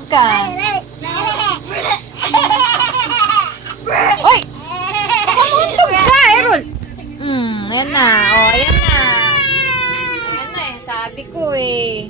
Tumuntog ka. Oy! Tumuntog ka, Errol. Ayan na. Oh, ayan na. Ayan na eh. Sabi ko eh.